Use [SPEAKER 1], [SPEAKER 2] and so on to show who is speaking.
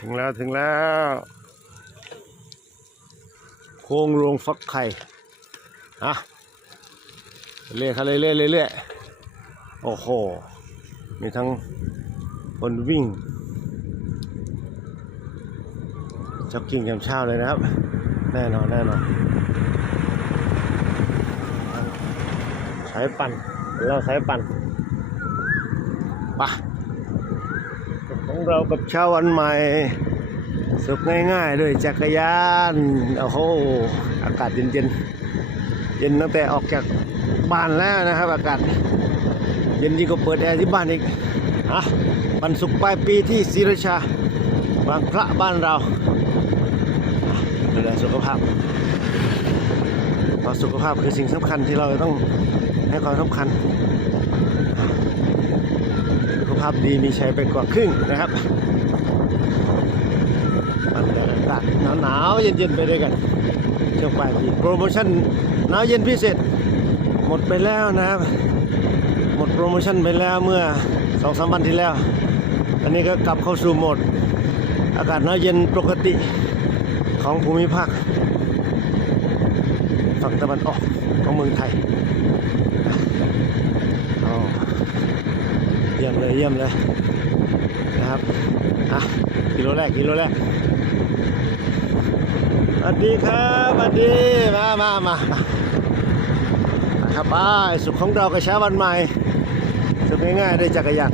[SPEAKER 1] ถึงแล้วถึงแล้วโค้งลวงฟักไข่อะเรื่อยๆครับเรื่อยๆเรื่อยๆโอ้โห มีทั้งคนวิ่งจ็อกกิ้งยามเช้าเลยนะครับ แน่นอนแน่นอนสายปั่นเราสายปั่นไปะ ของเรากับเช้าวันใหม่ สุขง่ายๆด้วยจักรยานโอ้โหอากาศเย็นๆเย็นตั้งแต่ออกจากบ้านแล้วนะครับ อากาศเย็นยิ่งกว่าเปิดแอร์ที่บ้านอีกอะวันศุกปลายปีที่ศรีราชาบางพระบ้านเราดูแลสุขภาพเพราะสุขภาพคือสิ่งสำคัญที่เราต้องให้ความสำคัญ ภาพดีมีชัยไปกว่าครึ่งนะครับบรรยากาศหนาวๆเย็นๆไปด้วยกันช่วงปลายปีโปรโมชั่นหนาวเย็นพิเศษ หมดไปแล้วนะครับ หมดโปรโมชั่นไปแล้วเมื่อสองสามวันที่แล้ว อันนี้ก็กลับเข้าสู่โหมด อากาศหนาวเย็นปกติของภูมิภาคฝั่งตะวันออกของเมืองไทยอ๋อเยี่ยมเลยเยี่ยมเลยนะครับอะกิโลแรกกิโลแรกสวัสดีครับสวัสดีมามามามาครับไปสุขของเรากระเช้าวันใหม่สุขง่ายๆได้จักรยาน